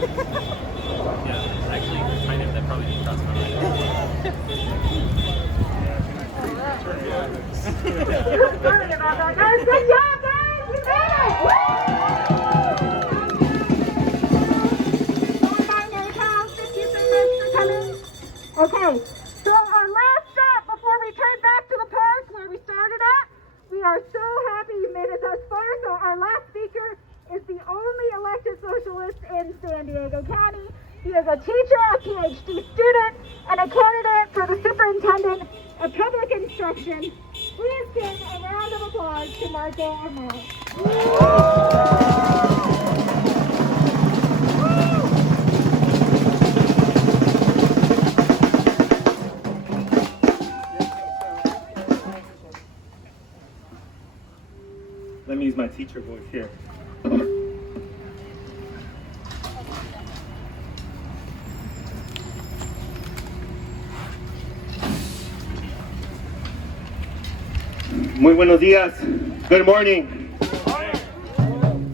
Yeah, actually, kind of. That probably didn't cross my mind. Sorry about that, guys. Good job, guys. You made it. Woo! Non-binary pals, thank you so much for coming. Okay, so our last stop before we turn back to the park where we started at, we are so happy you made it thus far. So our last speaker is the only elected socialist in San Diego County. He is a teacher, a PhD student, and a candidate for the superintendent of public instruction. Please give a round of applause to Marco Amaral. Let me use my teacher voice here. Muy buenos días. Good morning.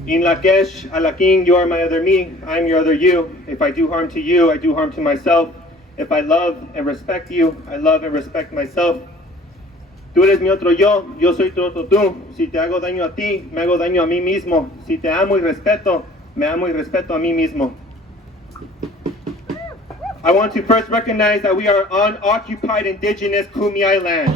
In Lakesh, Alaking, you are my other me, I am your other you. If I do harm to you, I do harm to myself. If I love and respect you, I love and respect myself. Tú eres mi otro yo, yo soy tu otro tú. Si te hago daño a ti, me hago daño a mí mismo. Si te amo y respeto, me amo y respeto a mí mismo. I want to first recognize that we are on occupied indigenous Kumeyaay land.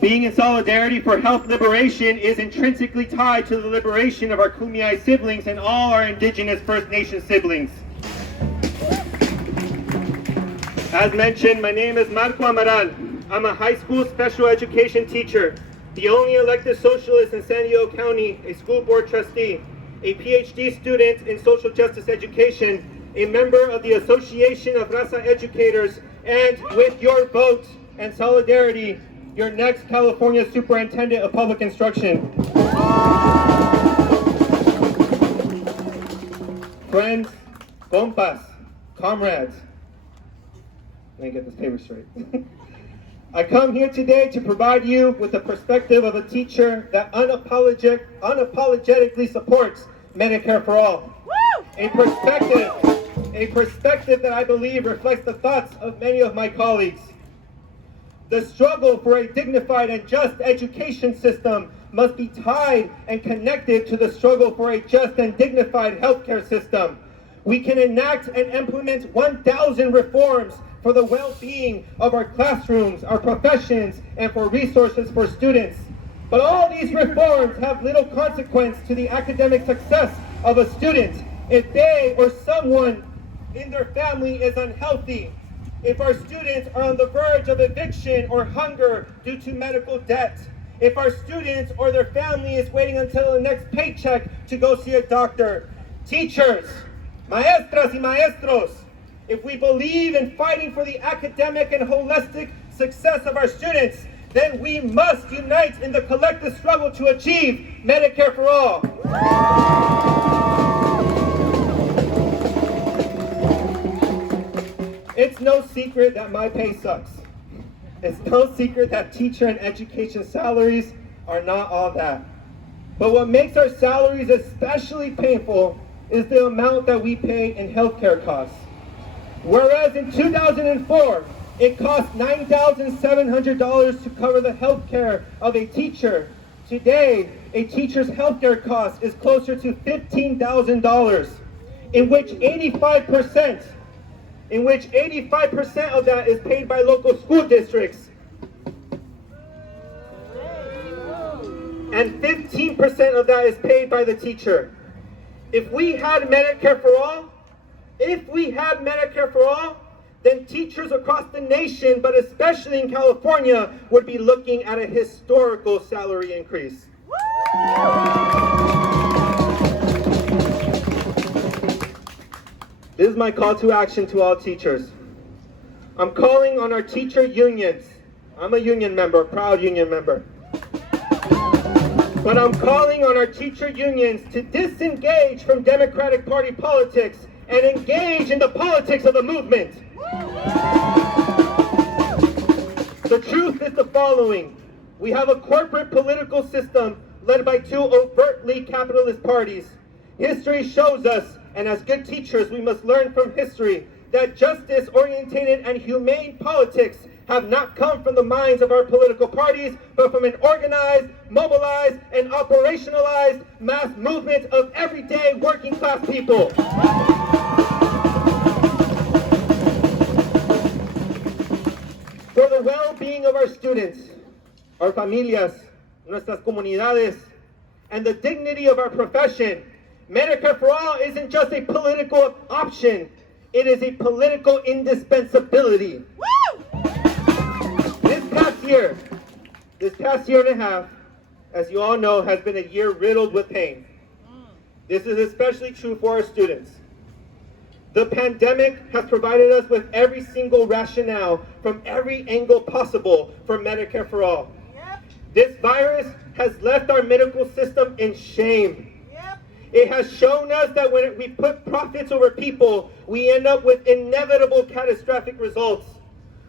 Being in solidarity for health liberation is intrinsically tied to the liberation of our Kumeyaay siblings and all our indigenous First Nation siblings. As mentioned, my name is Marco Amaral. I'm a high school special education teacher, the only elected socialist in San Diego County, a school board trustee, a PhD student in social justice education, a member of the Association of Raza Educators, and with your vote and solidarity, your next California Superintendent of Public Instruction. Friends, compas, comrades, let me get this paper straight. I come here today to provide you with the perspective of a teacher that unapologetically supports Medicare for all. A perspective that I believe reflects the thoughts of many of my colleagues. The struggle for a dignified and just education system must be tied and connected to the struggle for a just and dignified healthcare system. We can enact and implement 1,000 reforms for the well-being of our classrooms, our professions, and for resources for students. But all these reforms have little consequence to the academic success of a student if they or someone in their family is unhealthy, if our students are on the verge of eviction or hunger due to medical debt, if our students or their family is waiting until the next paycheck to go see a doctor. Teachers, maestras y maestros, if we believe in fighting for the academic and holistic success of our students, then we must unite in the collective struggle to achieve Medicare for all. It's no secret that my pay sucks. It's no secret that teacher and education salaries are not all that. But what makes our salaries especially painful is the amount that we pay in healthcare costs. Whereas in 2004, it cost $9,700 to cover the health care of a teacher. Today, a teacher's health care cost is closer to $15,000, in which 85% of that is paid by local school districts. And 15% of that is paid by the teacher. If we had Medicare for all, then teachers across the nation, but especially in California, would be looking at a historical salary increase. This is my call to action to all teachers. I'm calling on our teacher unions. I'm a union member, a proud union member. But I'm calling on our teacher unions to disengage from Democratic Party politics and engage in the politics of the movement. The truth is the following. We have a corporate political system led by two overtly capitalist parties. History shows us, and as good teachers we must learn from history, that justice-oriented and humane politics have not come from the minds of our political parties, but from an organized, mobilized, and operationalized mass movement of everyday working-class people. For the well-being of our students, our familias, nuestras comunidades, and the dignity of our profession, Medicare for All isn't just a political option, it is a political indispensability. Woo! This past year and a half, as you all know, has been a year riddled with pain. This is especially true for our students. The pandemic has provided us with every single rationale from every angle possible for Medicare for All. Yep. This virus has left our medical system in shame. Yep. It has shown us that when we put profits over people, we end up with inevitable catastrophic results.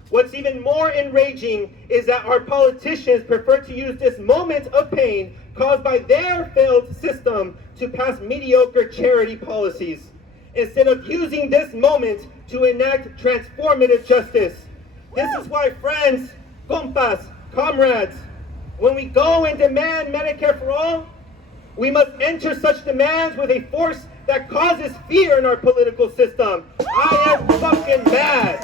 What's even more enraging is that our politicians prefer to use this moment of pain caused by their failed system to pass mediocre charity policies, instead of using this moment to enact transformative justice. This is why, friends, compas, comrades, when we go and demand Medicare for All, we must enter such demands with a force that causes fear in our political system. I am fucking mad.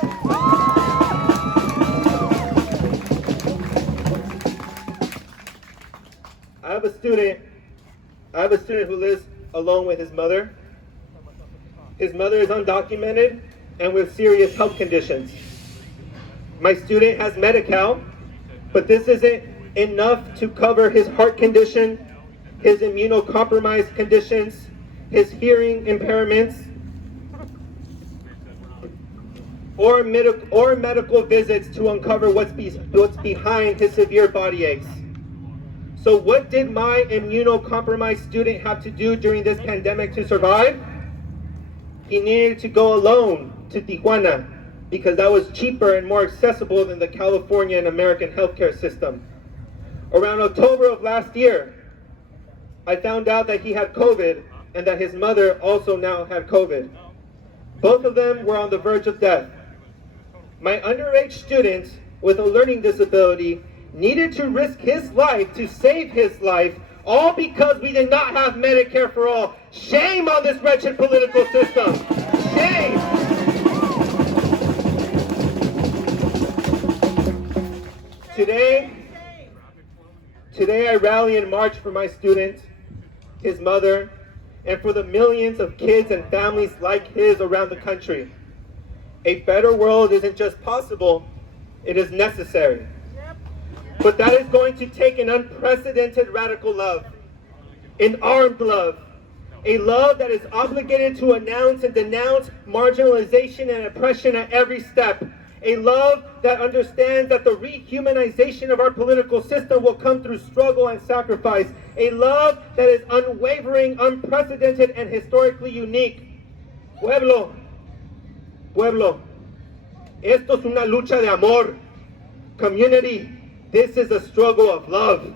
I have a student who lives alone with his mother. His mother is undocumented and with serious health conditions. My student has Medi-Cal, but this isn't enough to cover his heart condition, his immunocompromised conditions, his hearing impairments, or medical visits to uncover what's behind his severe body aches. So what did my immunocompromised student have to do during this pandemic to survive? He needed to go alone to Tijuana because that was cheaper and more accessible than the California and American healthcare system. Around October of last year, I found out that he had COVID and that his mother also now had COVID. Both of them were on the verge of death. My underage student with a learning disability needed to risk his life to save his life, all because we did not have Medicare for All. Shame on this wretched political system. Shame. Today I rally and march for my student, his mother, and for the millions of kids and families like his around the country. A better world isn't just possible, it is necessary. But that is going to take an unprecedented radical love, an armed love, a love that is obligated to announce and denounce marginalization and oppression at every step, a love that understands that the rehumanization of our political system will come through struggle and sacrifice, a love that is unwavering, unprecedented, and historically unique. Pueblo, esto es una lucha de amor. Community, this is a struggle of love.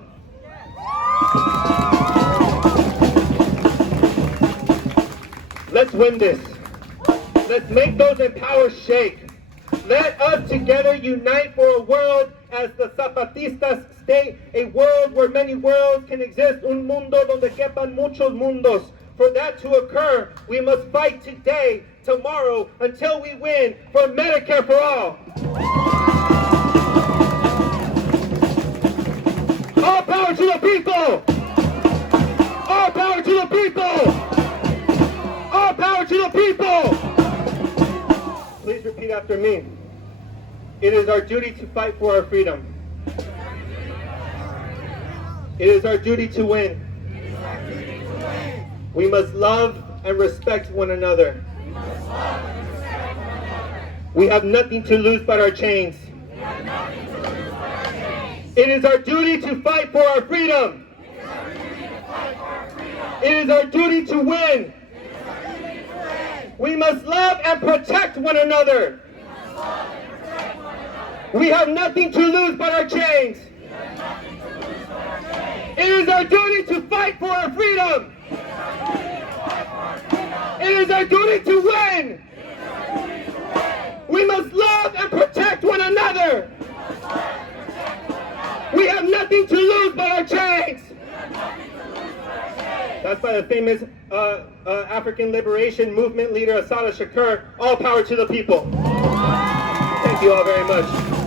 Let's win this. Let's make those in power shake. Let us together unite for a world, as the Zapatistas state, a world where many worlds can exist, un mundo donde quepan muchos mundos. For that to occur, we must fight today, tomorrow, until we win for Medicare for All. All power to the people! All power to the people! All power to the people! Please repeat after me. It is our duty to fight for our freedom. It is our duty to win. We must love and respect one another. We have nothing to lose but our chains. It is our duty to fight for our freedom. It is our duty to win. We must love and protect one another. We have nothing to lose but our chains. It is our duty to freedom! It is our duty to win! We must love and protect one another! We have nothing to lose but our chains! That's by the famous African liberation movement leader Assata Shakur. All power to the people. Thank you all very much.